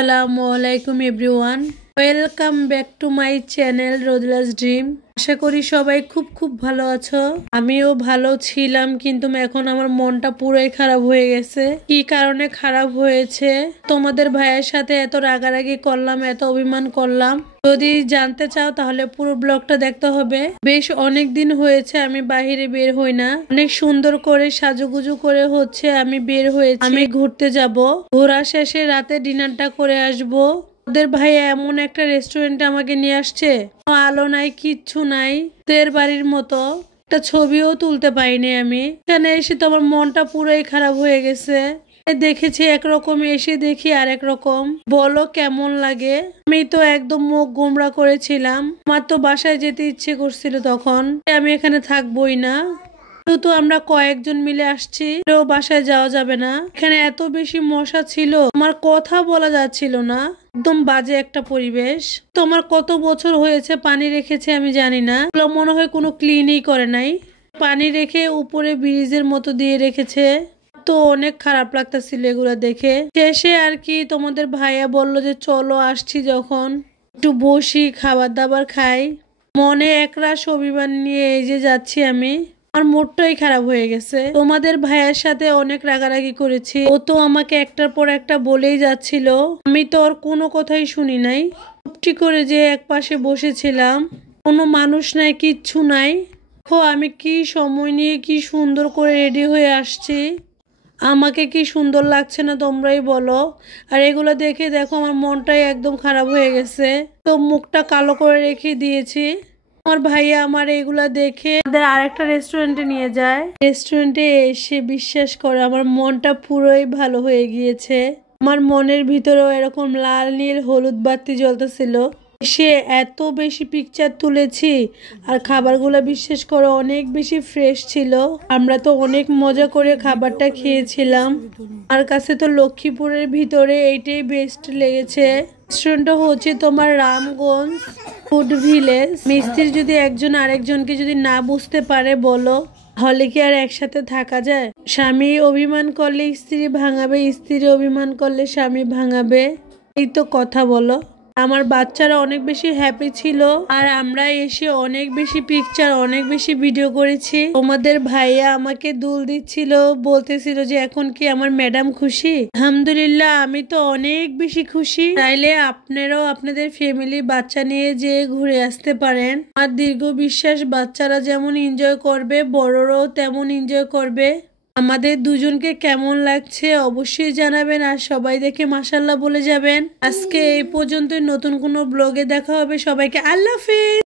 আসসালামুআলাইকুম everyone, welcome back to my channel Rodela's dream. আশা করি সবাই খুব খুব ভালো আছো। আমিও ভালো ছিলাম, কিন্তু এখন আমার মনটা পুরোই খারাপ হয়ে গেছে। কি কারণে খারাপ হয়েছে? তোমাদের ভাইয়ের সাথে এত রাগারাগি করলাম, এত অভিমান করলাম। যদি জানতে চাও তাহলে পুরো ব্লগটা দেখতে হবে। বেশ অনেক দিন হয়েছে আমি বাহিরে বের হই না। অনেক সুন্দর করে সাজুগুজু করে আমি বের হয়েছি। আমি ঘুরতে যাব, ঘোরা শেষে রাতে ডিনারটা করে আসবো। ওদের ভাই এমন একটা রেস্টুরেন্টে আমাকে নিয়ে আসছে, আলো নাই, কিচ্ছু নাই, তের বাড়ির মতো। একটা ছবিও তুলতে পাইনি আমি। এখানে এসে তো আমার মনটা পুরোই খারাপ হয়ে গেছে। দেখেছি একরকম, এসে দেখি আরেক রকম। বলো কেমন লাগে? আমি তো একদম মুখ গোমড়া করেছিলাম। আমার তো বাসায় যেতে ইচ্ছে করছিল তখন। আমি এখানে থাকবোই না। তো আমরা কয়েকজন মিলে আসছি, কেউ বাসায় যাওয়া যাবে না। এখানে এত বেশি মশা ছিল, আমার কথা বলা যাচ্ছিল না। একদম বাজে একটা পরিবেশ। তোমার কত বছর হয়েছে পানি রেখেছে আমি জানি না, মনে হয় কোনো ক্লিনই করে নাই। পানি রেখে উপরে ব্রিজের মতো দিয়ে রেখেছে। তো অনেক খারাপ লাগতেছিল এগুলো দেখে। শেষে আর কি তোমাদের ভাইয়া বলল যে চলো, আসছি যখন একটু বসি, খাবার দাবার খাই। মনে একরাশ অভিমান নিয়ে এই যে যাচ্ছি আমি। আমার মুডটাই খারাপ হয়ে গেছে। তোমাদের ভাইয়ের সাথে অনেক রাগারাগি করেছি। ও তো আমাকে একটার পর একটা বলেই যাচ্ছিল, আমি তো ওর কোনো কথাই শুনি নাই। চুপটি করে যে এক পাশে বসেছিলাম, কোনো মানুষ নাই, কিচ্ছু নাই। দেখো আমি কি সময় নিয়ে কি সুন্দর করে রেডি হয়ে আসছি। আমাকে কি সুন্দর লাগছে না তোমরাই বলো। আর এগুলো দেখে দেখো আমার মনটাই একদম খারাপ হয়ে গেছে। তো মুখটা কালো করে রেখে দিয়েছি। আমার ভাইয়া আমার এগুলা দেখে আমাদের আরেকটা রেস্টুরেন্টে নিয়ে যায়। রেস্টুরেন্টে এসে বিশ্বাস করে আমার মনটা পুরোই ভালো হয়ে গিয়েছে। আমার মনের ভিতরেও এরকম লাল নীল হলুদ বাতি জ্বলতেছিল। সে এত বেশি পিকচার তুলেছি, আর খাবারগুলো বিশ্বাস করে অনেক বেশি ফ্রেশ ছিল। আমরা তো অনেক মজা করে খাবারটা খেয়েছিলাম। আমার কাছে তো লক্ষ্মীপুরের ভিতরে এইটাই বেস্ট লেগেছে। রেস্টুরেন্টটা হচ্ছে তোমার রামগঞ্জ ফুড ভিলেজ। মিস্ত্রি যদি একজন আরেকজনকে যদি না বুঝতে পারে বলো, হলে কি আর একসাথে থাকা যায়? স্বামী অভিমান করলে স্ত্রী ভাঙাবে, স্ত্রী অভিমান করলে স্বামী ভাঙাবে। এই তো কথা বলো। আমার বাচ্চারা অনেক বেশি হ্যাপি ছিল, আর আমরা এসে অনেক বেশি পিকচার, অনেক বেশি ভিডিও করেছি। তোমাদের ভাইয়া আমাকে দুল দিচ্ছিল, বলতেছিল যে এখন কি আমার ম্যাডাম খুশি? আলহামদুলিল্লাহ, আমি তো অনেক বেশি খুশি। তাইলে আপনারাও আপনাদের ফ্যামিলি বাচ্চা নিয়ে যে ঘুরে আসতে পারেন। আর দীর্ঘ বিশ্বাস, বাচ্চারা যেমন এনজয় করবে, বড়রাও তেমন এনজয় করবে। আমাদের দুজনকে কেমন লাগছে অবশ্যই জানাবেন, আর সবাই দেখে মাশাআল্লাহ বলে যাবেন। আজকে এই পর্যন্তই, নতুন কোনো ব্লগে দেখা হবে। সবাইকে আল্লাহ হাফেজ।